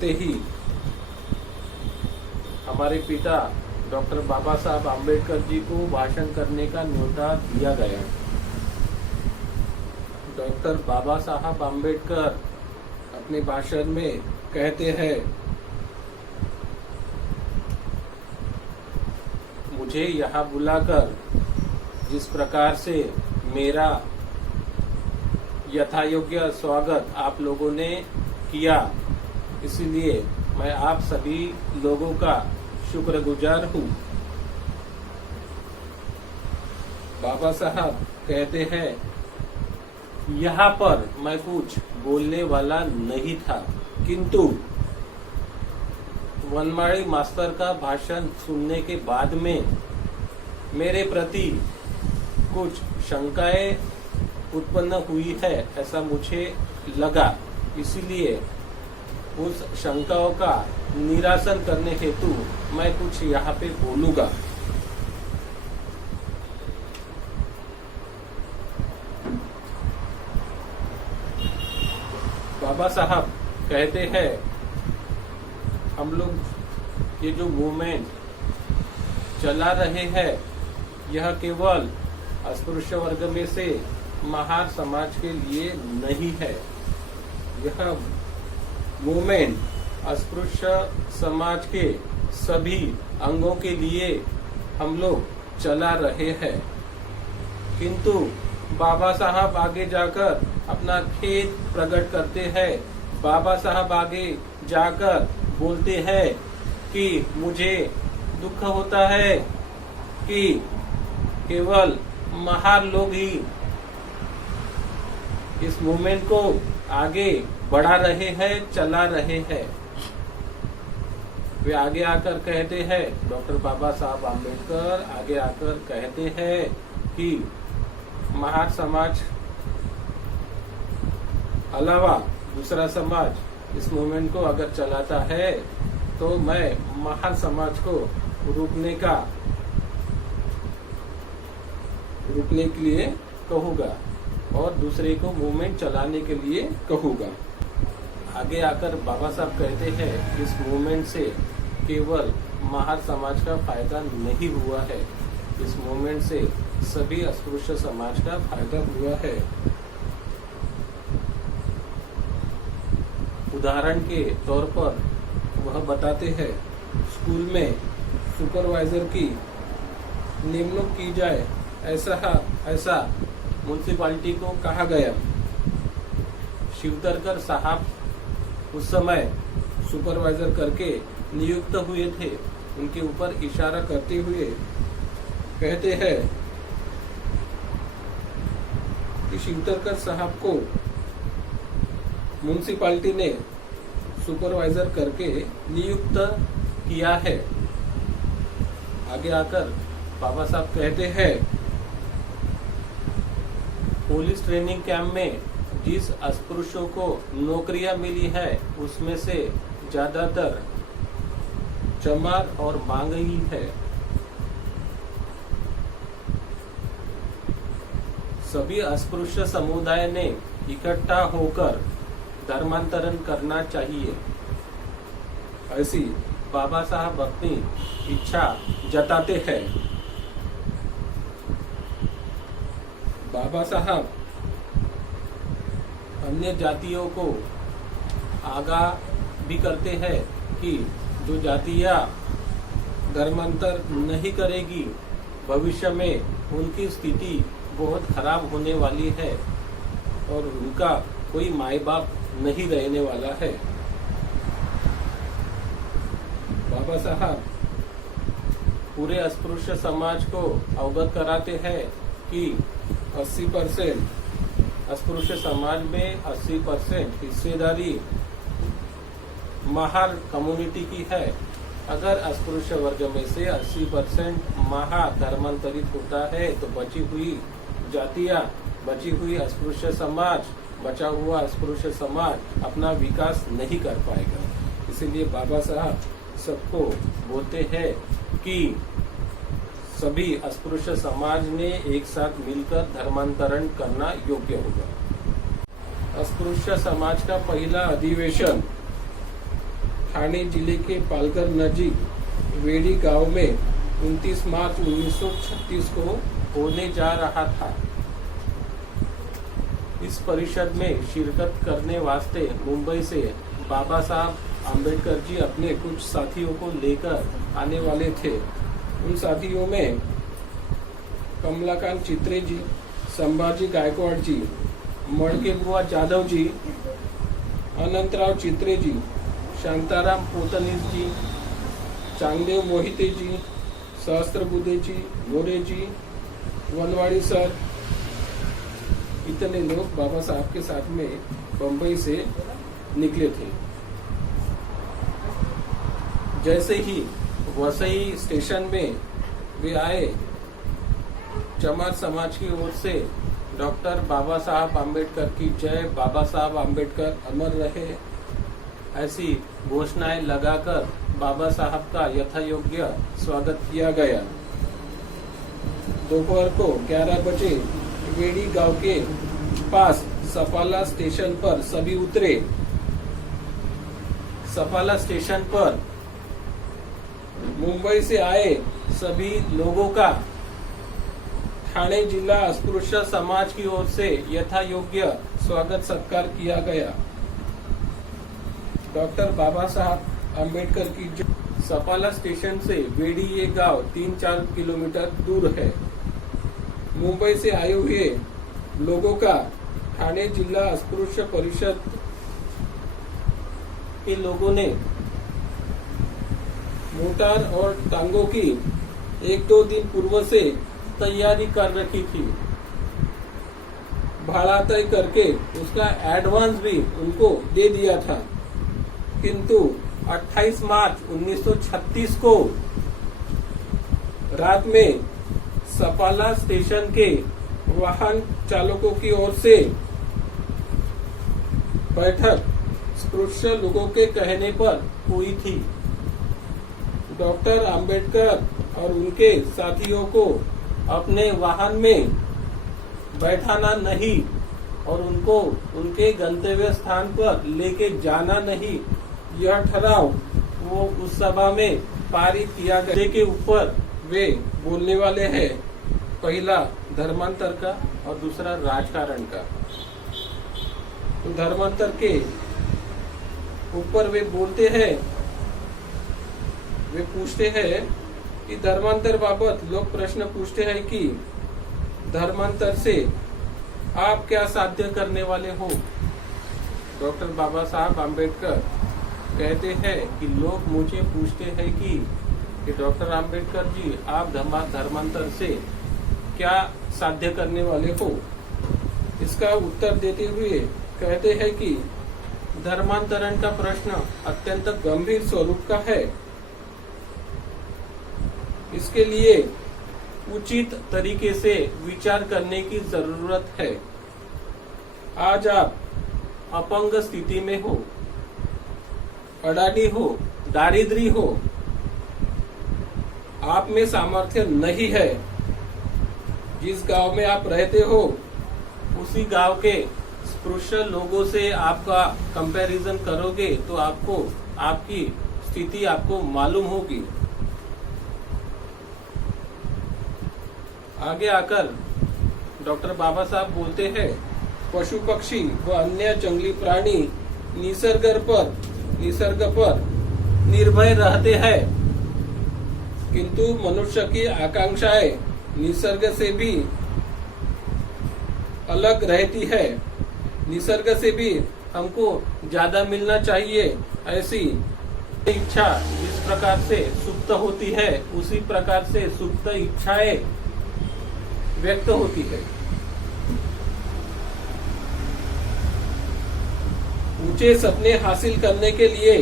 से ही हमारे पिता डॉक्टर बाबा साहब आम्बेडकर जी को भाषण करने का न्योता दिया गया। डॉक्टर बाबा साहब आम्बेडकर अपने भाषण में कहते हैं, मुझे यहाँ बुलाकर जिस प्रकार से मेरा यथायोग्य स्वागत आप लोगों ने किया, इसलिए मैं आप सभी लोगों का शुक्रगुजार हूँ। बाबा साहब कहते हैं, यहाँ पर मैं कुछ बोलने वाला नहीं था, किंतु वनमाली मास्टर का भाषण सुनने के बाद में मेरे प्रति कुछ शंकाएं उत्पन्न हुई है, ऐसा मुझे लगा। इसलिए उस शंकाओं का निरासन करने हेतु मैं कुछ यहाँ पे बोलूंगा। बाबा साहब कहते हैं, हम लोग ये जो मूवमेंट चला रहे हैं, यह केवल अस्पृश्य वर्ग में से महार समाज के लिए नहीं है। यह मूवमेंट अस्पृश्य समाज के सभी अंगों के लिए हम लोग चला रहे हैं। किंतु बाबा साहब आगे जाकर अपना खेद प्रकट करते हैं। बाबा साहब आगे जाकर बोलते हैं कि मुझे दुख होता है कि केवल महार लोग ही इस मूवमेंट को आगे बढ़ा रहे हैं, चला रहे हैं। वे आगे आकर कहते हैं, डॉक्टर बाबा साहब आम्बेडकर आगे आकर कहते हैं कि महार समाज अलावा दूसरा समाज इस मूवमेंट को अगर चलाता है तो मैं महार समाज को रोकने के लिए कहूँगा और दूसरे को मूवमेंट चलाने के लिए कहूँगा। आगे आकर बाबा साहब कहते हैं, इस मूवमेंट से केवल महार समाज का फायदा नहीं हुआ है, इस मूवमेंट से सभी अस्पृश्य समाज का फायदा हुआ है। उदाहरण के तौर पर वह बताते हैं, स्कूल में सुपरवाइजर की नियुक्ति की जाए, ऐसा म्युनिसिपालिटी को कहा गया। शिवतरकर साहब उस समय सुपरवाइजर करके नियुक्त हुए थे। उनके ऊपर इशारा करते हुए कहते हैं कि शिवतरकर साहब को म्युनिसिपालिटी ने सुपरवाइजर करके नियुक्त किया है। आगे आकर बाबा साहब कहते हैं, पुलिस ट्रेनिंग कैंप में जिस अस्पृश्यों को नौकरियां मिली है, उसमें से ज्यादातर चमार और मांगई है। सभी अस्पृश्य समुदाय ने इकट्ठा होकर धर्मांतरण करना चाहिए, ऐसी बाबा साहब अपनी इच्छा जताते हैं। बाबा साहब अन्य जातियों को आगाह भी करते हैं कि जो जातियां धर्मांतर नहीं करेगी, भविष्य में उनकी स्थिति बहुत खराब होने वाली है और उनका कोई माई बाप नहीं रहने वाला है। बाबा साहब पूरे अस्पृश्य समाज को अवगत कराते हैं कि 80% अस्पृश्य समाज में 80% हिस्सेदारी महार कम्युनिटी की है। अगर अस्पृश्य वर्ग में से 80% महार धर्मांतरित होता है तो बची हुई जातियां, बची हुई अस्पृश्य समाज, बचा हुआ अस्पृश्य समाज अपना विकास नहीं कर पाएगा। इसीलिए बाबा साहब सबको बोलते हैं कि सभी अस्पृश्य समाज ने एक साथ मिलकर धर्मांतरण करना योग्य होगा। अस्पृश्य समाज का पहला अधिवेशन ठाणे जिले के पालघर नजीक वेड़ी गांव में 29 मार्च 1936 को होने जा रहा था। इस परिषद में शिरकत करने वास्ते मुंबई से बाबा साहब आम्बेडकर जी अपने कुछ साथियों को लेकर आने वाले थे। उन साथियों में कमलाकांत चित्रे जी, संभाजी गायकवाड़ जी, मड़के बुआ जाधव जी, अनंतराव चित्रे जी, शांताराम पोतनीस जी, चांगदेव मोहिते जी, सहस्त्रबुद्धे जी, मोरे जी, वनवाड़ी सर, इतने लोग बाबा साहब के साथ में बंबई से निकले थे। जैसे ही वसई स्टेशन में वे आए, चमार समाज की ओर से डॉक्टर बाबा साहब आम्बेडकर की जय, बाबा साहब आम्बेडकर अमर रहे, ऐसी घोषणाएं लगाकर बाबा साहब का यथायोग्य स्वागत किया गया। दोपहर को 11 बजे वेड़ी गांव के पास सफाला स्टेशन पर सभी उतरे। सफाला स्टेशन पर मुंबई से आए सभी लोगों का ठाणे जिला अस्पृश्य समाज की ओर से यथा योग्य स्वागत सत्कार किया गया। डॉक्टर बाबा साहब आम्बेडकर की सफाला स्टेशन से वेड़ी ये गांव 3-4 किलोमीटर दूर है। मुंबई से आए हुए लोगों का ठाणे जिला अस्पृश्य परिषद के लोगों ने मोटर और टांगों की 1-2 दिन पूर्व से तैयारी कर रखी थी। भाड़ा तय करके उसका एडवांस भी उनको दे दिया था, किंतु 28 मार्च 1936 को रात में सफाला स्टेशन के वाहन चालकों की ओर से बैठक स्पृश्य लोगों के कहने पर हुई थी। डॉक्टर आम्बेडकर और उनके साथियों को अपने वाहन में बैठाना नहीं और उनको उनके गंतव्य स्थान पर लेके जाना नहीं, यह ठराव वो उस सभा में पारित किया गया। के ऊपर वे बोलने वाले हैं, पहला धर्मांतर का और दूसरा राजकारण का। तो धर्मांतर के ऊपर वे बोलते हैं, वे पूछते हैं कि धर्मांतर बाबत लोग प्रश्न पूछते हैं कि धर्मांतर से आप क्या साध्य करने वाले हो। डॉक्टर बाबा साहब आम्बेडकर कहते हैं कि लोग मुझे पूछते हैं कि डॉक्टर आम्बेडकर जी आप धर्मांतर से क्या साध्य करने वाले हो। इसका उत्तर देते हुए कहते हैं कि धर्मांतरण का प्रश्न अत्यंत गंभीर स्वरूप का है, इसके लिए उचित तरीके से विचार करने की जरूरत है। आज आप अपंग स्थिति में हो, अडानी हो, दारिद्री हो, आप में सामर्थ्य नहीं है। जिस गांव में आप रहते हो उसी गांव के स्पृश्य लोगों से आपका कंपैरिजन करोगे तो आपको आपकी स्थिति आपको मालूम होगी। आगे आकर डॉक्टर बाबा साहब बोलते हैं, पशु पक्षी व अन्य जंगली प्राणी निसर्ग पर निर्भय रहते हैं, किंतु मनुष्य की आकांक्षाएं निसर्ग से भी अलग रहती है। निसर्ग से भी हमको ज्यादा मिलना चाहिए, ऐसी इच्छा जिस प्रकार से सुप्त होती है उसी प्रकार से सुप्त इच्छाएं व्यक्त होती है। ऊंचे सपने हासिल करने के लिए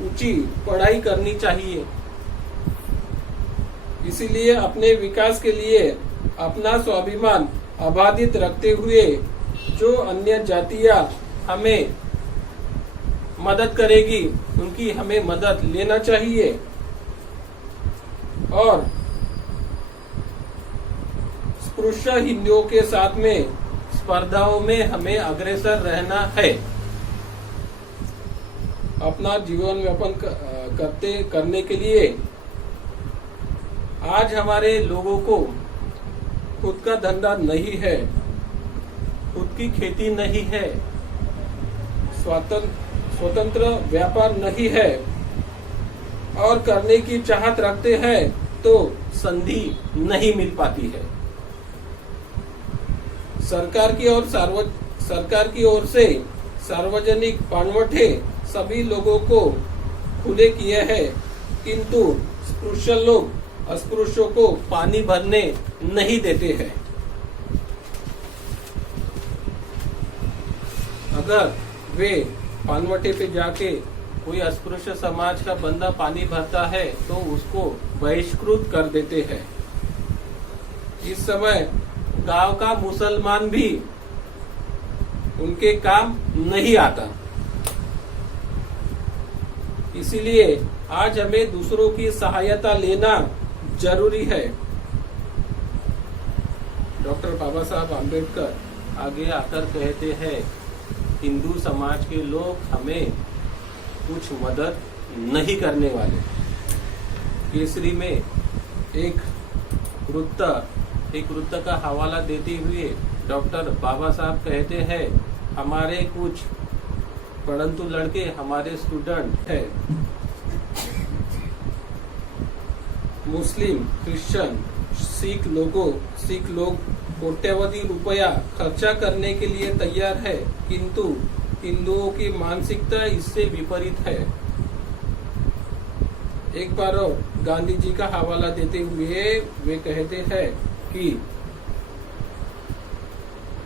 ऊंची पढ़ाई करनी चाहिए। इसीलिए अपने विकास के लिए अपना स्वाभिमान अबाधित रखते हुए जो अन्य जातियां हमें मदद करेगी उनकी हमें मदद लेना चाहिए और स्पृश्य हिंदुओं के साथ में स्पर्धाओं में हमें अग्रसर रहना है। अपना जीवन यापन करने के लिए आज हमारे लोगों को खुद का धंधा नहीं है, खुद की खेती नहीं है, स्वतंत्र व्यापार नहीं है और करने की चाहत रखते हैं तो संधि नहीं मिल पाती है। सरकार की ओर से सार्वजनिक पानवठे सभी लोगों को खुले किए हैं, किंतु स्पृश्य लोग अस्पृश्यों को पानी भरने नहीं देते हैं। अगर वे पानवटे पे जाके कोई अस्पृश्य समाज का बंदा पानी भरता है तो उसको बहिष्कृत कर देते हैं। इस समय गांव का मुसलमान भी उनके काम नहीं आता। इसीलिए आज हमें दूसरों की सहायता लेना जरूरी है। डॉक्टर बाबा साहब आम्बेडकर आगे आकर कहते हैं, हिंदू समाज के लोग हमें कुछ मदद नहीं करने वाले। केसरी में एक वृत्त का हवाला देते हुए डॉक्टर बाबा साहब कहते हैं, हमारे कुछ परंतु लड़के हमारे स्टूडेंट है, मुस्लिम, क्रिश्चियन, सिख लोग कोट्यावधि रुपया खर्चा करने के लिए तैयार है, किंतु हिंदुओं की मानसिकता इससे विपरीत है। एक बार और गांधी जी का हवाला देते हुए वे कहते हैं कि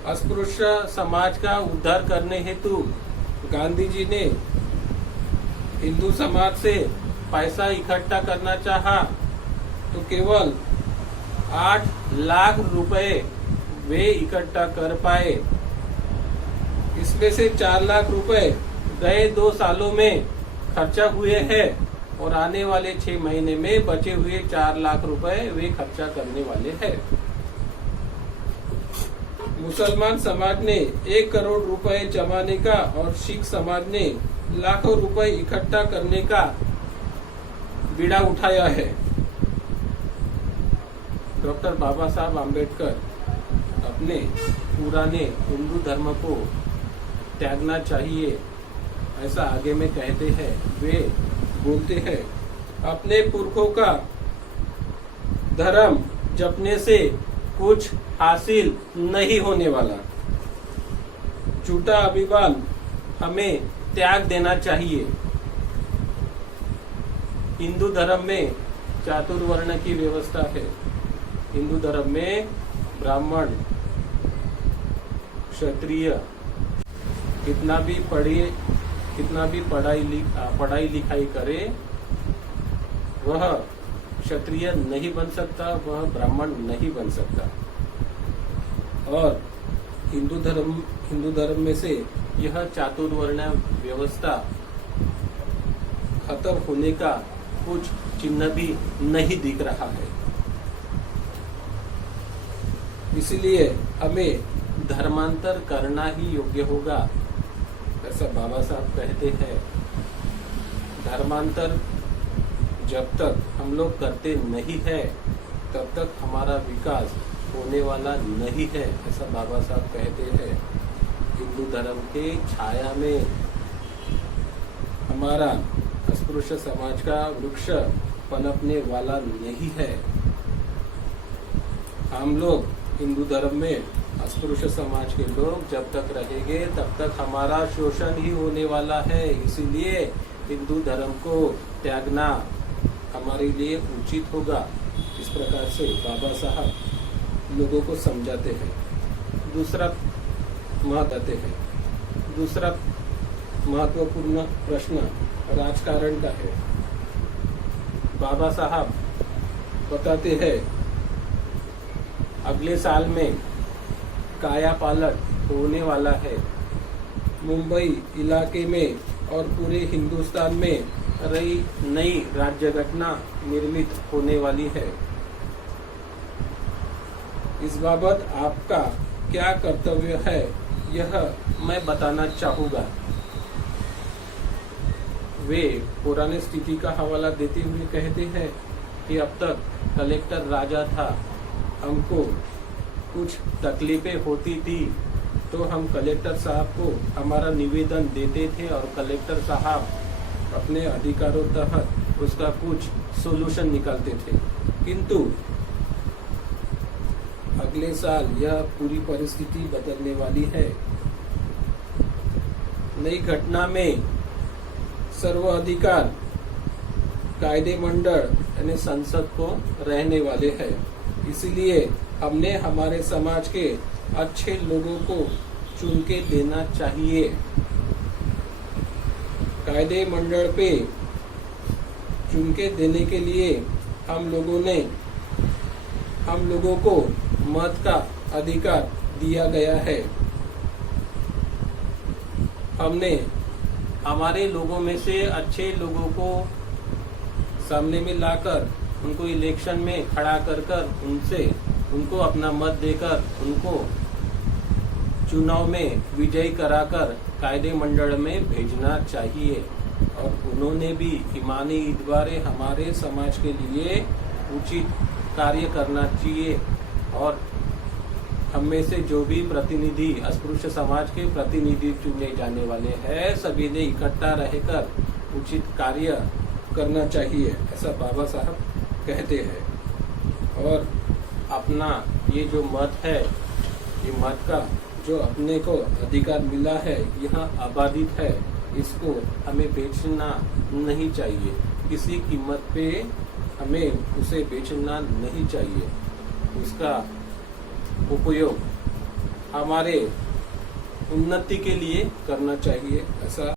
अस्पृश्य समाज का उद्धार करने हेतु गांधी जी ने हिंदू समाज से पैसा इकट्ठा करना चाहा तो केवल 8 लाख रुपए वे इकट्ठा कर पाए। इसमें से 4 लाख रुपए गए 2 सालों में खर्चा हुए हैं और आने वाले 6 महीने में बचे हुए 4 लाख रुपए वे खर्चा करने वाले हैं। मुसलमान समाज ने 1 करोड़ रुपए जमाने का और सिख समाज ने लाखों रुपए इकट्ठा करने का बीड़ा उठाया है। डॉक्टर बाबा साहब आम्बेडकर अपने पुराने हिंदू धर्म को त्यागना चाहिए, ऐसा आगे में कहते हैं। वे बोलते हैं, अपने पुरखों का धर्म जपने से कुछ हासिल नहीं होने वाला। झूठा अभिमान हमें त्याग देना चाहिए। हिंदू धर्म में चातुर्वर्ण की व्यवस्था है। हिंदू धर्म में ब्राह्मण, क्षत्रिय कितना भी पढ़ाई लिखाई करे, वह क्षत्रिय नहीं बन सकता, वह ब्राह्मण नहीं बन सकता। और हिंदू धर्म में से यह चातुर्वर्ण व्यवस्था खत्म होने का कुछ चिन्ह भी नहीं दिख रहा है। इसलिए हमें धर्मांतर करना ही योग्य होगा, ऐसा बाबा साहब कहते हैं। धर्मांतर जब तक हम लोग करते नहीं है तब तक हमारा विकास होने वाला नहीं है, ऐसा बाबा साहब कहते हैं। हिंदू धर्म के छाया में हमारा अस्पृश्य समाज का वृक्ष पनपने वाला नहीं है। हम लोग हिंदू धर्म में अस्पृश्य समाज के लोग जब तक रहेंगे तब तक हमारा शोषण ही होने वाला है। इसीलिए हिंदू धर्म को त्यागना हमारे लिए उचित होगा। इस प्रकार से बाबा साहब लोगों को समझाते हैं। दूसरा महत्वपूर्ण प्रश्न राजकारण का है। बाबा साहब बताते हैं, अगले साल में काया पालट होने वाला है। मुंबई इलाके में और पूरे हिंदुस्तान में नई राज्य घटना निर्मित होने वाली है। इस बाबत आपका क्या कर्तव्य है, यह मैं बताना चाहूँगा। वे पुराने स्थिति का हवाला देते हुए कहते हैं कि अब तक कलेक्टर राजा था, हमको कुछ तकलीफें होती थी तो हम कलेक्टर साहब को हमारा निवेदन देते थे और कलेक्टर साहब अपने अधिकारों तहत उसका कुछ सोल्यूशन निकालते थे। किंतु अगले साल यह पूरी परिस्थिति बदलने वाली है। नई घटना में सर्व अधिकार कायदे मंडल यानी संसद को रहने वाले हैं। इसीलिए हमने हमारे समाज के अच्छे लोगों को चुन के देना चाहिए। कायदे मंडल पे चुन के देने के लिए हम लोगों को मत का अधिकार दिया गया है। हमने हमारे लोगों में से अच्छे लोगों को सामने में लाकर उनको इलेक्शन में खड़ा कर उनको अपना मत देकर उनको चुनाव में विजयी कराकर कायदे मंडल में भेजना चाहिए। और उन्होंने भी ईमानी द्वारे हमारे समाज के लिए उचित कार्य करना चाहिए। और हम में से जो भी प्रतिनिधि अस्पृश्य समाज के प्रतिनिधि चुने जाने वाले हैं, सभी ने इकट्ठा रहकर उचित कार्य करना चाहिए, ऐसा बाबा साहब कहते हैं। और अपना ये जो मत है, ये मत का जो अपने को अधिकार मिला है, यहाँ आबादित है, इसको हमें बेचना नहीं चाहिए। किसी कीमत पे हमें उसे बेचना नहीं चाहिए। उसका उपयोग हमारे उन्नति के लिए करना चाहिए, ऐसा